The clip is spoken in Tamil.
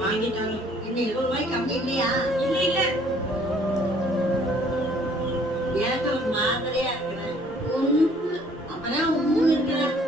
வாங்கிட்டாங்க. என்ன ரூ. 20 கம்மி இல்லையா? இல்ல இல்ல. எனக்கு ஒரு மாதிரியா இருக்கிறேன். ஒண்ணு அப்பதான் உம்முன்னு இருக்கிறேன்.